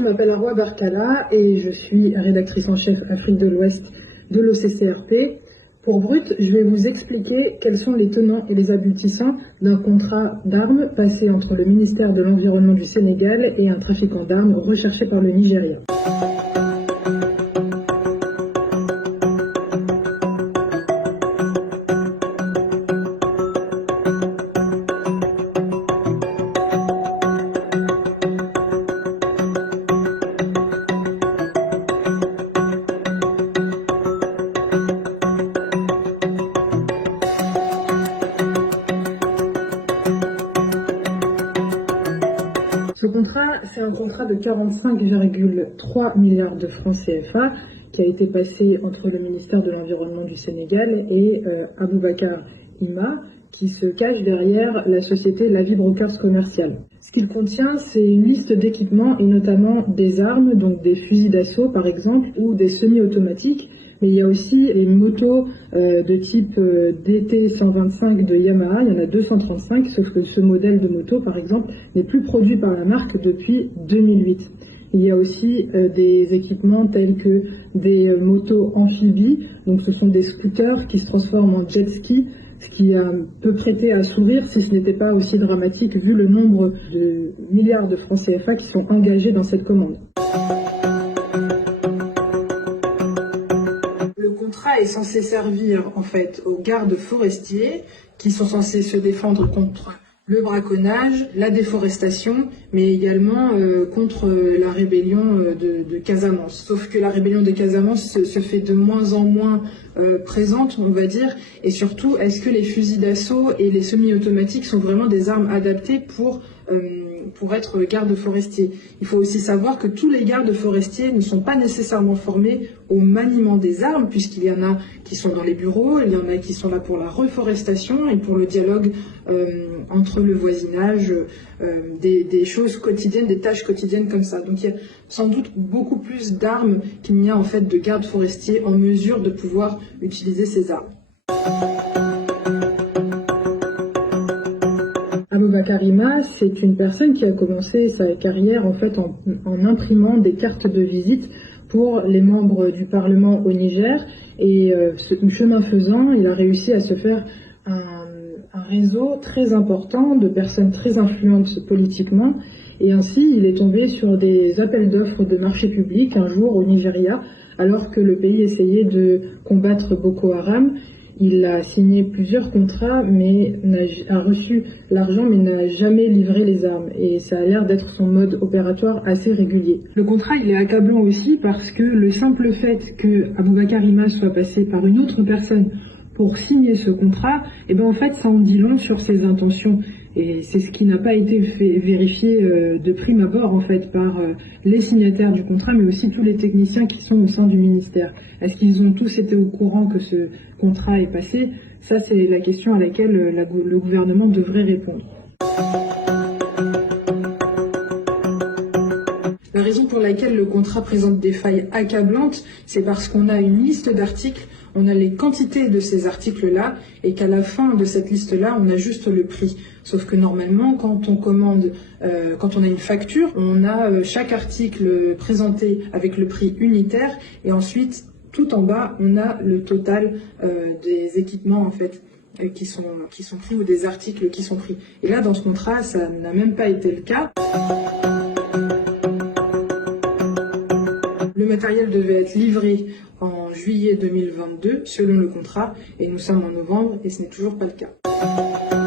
je m'appelle Arwa Barkala et je suis rédactrice en chef Afrique de l'Ouest de l'OCCRP. Pour Brut, je vais vous expliquer quels sont les tenants et les aboutissants d'un contrat d'armes passé entre le ministère de l'Environnement du Sénégal et un trafiquant d'armes recherché par le Nigeria. Ce contrat, c'est un contrat de 45,3 milliards de francs CFA qui a été passé entre le ministère de l'Environnement du Sénégal et Aboubacar Ima, qui se cache derrière la société Lavi Brokers Commercial. Ce qu'il contient, c'est une liste d'équipements et notamment des armes, donc des fusils d'assaut par exemple, ou des semi-automatiques. Mais il y a aussi les motos de type DT125 de Yamaha, il y en a 235, sauf que ce modèle de moto, par exemple, n'est plus produit par la marque depuis 2008. Il y a aussi des équipements tels que des motos amphibies, donc ce sont des scooters qui se transforment en jet ski, ce qui peut prêter à sourire si ce n'était pas aussi dramatique vu le nombre de milliards de francs CFA qui sont engagés dans cette commande. Le contrat est censé servir en fait aux gardes forestiers qui sont censés se défendre contre le braconnage, la déforestation, mais également contre la rébellion de Casamance. Sauf que la rébellion de Casamance se fait de moins en moins présente, on va dire, et surtout, est-ce que les fusils d'assaut et les semi-automatiques sont vraiment des armes adaptées pour être gardes forestiers? Il faut aussi savoir que tous les gardes forestiers ne sont pas nécessairement formés au maniement des armes, puisqu'il y en a qui sont dans les bureaux, il y en a qui sont là pour la reforestation et pour le dialogue entre le voisinage, des choses quotidiennes, des tâches quotidiennes comme ça. Donc il y a sans doute beaucoup plus d'armes qu'il n'y a en fait de gardes forestiers en mesure de pouvoir utiliser ces armes. Aboubacar Ima, c'est une personne qui a commencé sa carrière en fait en imprimant des cartes de visite pour les membres du Parlement au Niger et chemin faisant, il a réussi à se faire un réseau très important de personnes très influentes politiquement et ainsi il est tombé sur des appels d'offres de marché public un jour au Nigeria alors que le pays essayait de combattre Boko Haram. Il a signé plusieurs contrats, mais a reçu l'argent, mais n'a jamais livré les armes. Et ça a l'air d'être son mode opératoire assez régulier. Le contrat, il est accablant aussi parce que le simple fait que Aboubacar Ima soit passé par une autre personne pour signer ce contrat, eh ben en fait, ça en dit long sur ses intentions. Et c'est ce qui n'a pas été vérifié de prime abord en fait par les signataires du contrat, mais aussi tous les techniciens qui sont au sein du ministère. Est-ce qu'ils ont tous été au courant que ce contrat est passé? Ça, c'est la question à laquelle le gouvernement devrait répondre. La raison pour laquelle le contrat présente des failles accablantes, c'est parce qu'on a une liste d'articles, on a les quantités de ces articles-là, et qu'à la fin de cette liste-là, on a juste le prix. Sauf que normalement, quand on commande, quand on a une facture, on a chaque article présenté avec le prix unitaire, et ensuite, tout en bas, on a le total des équipements en fait qui sont pris ou des articles qui sont pris. Et là, dans ce contrat, ça n'a même pas été le cas. Le matériel devait être livré en juillet 2022 selon le contrat et nous sommes en novembre et ce n'est toujours pas le cas.